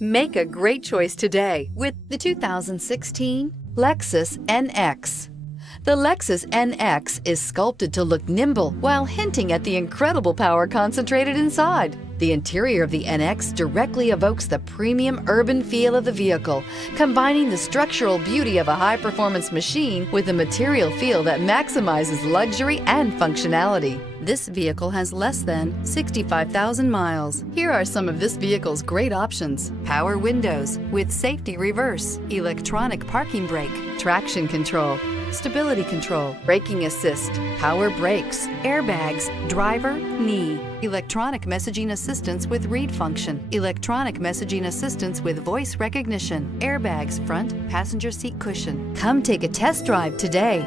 Make a great choice today with the 2016 Lexus NX. The Lexus NX is sculpted to look nimble while hinting at the incredible power concentrated inside. The interior of the NX directly evokes the premium urban feel of the vehicle, combining the structural beauty of a high-performance machine with a material feel that maximizes luxury and functionality. This vehicle has less than 65,000 miles. Here are some of this vehicle's great options: power windows with safety reverse, electronic parking brake, traction control, stability control, braking assist, power brakes, airbags, driver, knee, electronic messaging assistance with read function, electronic messaging assistance with voice recognition, airbags front, passenger seat cushion. Come take a test drive today.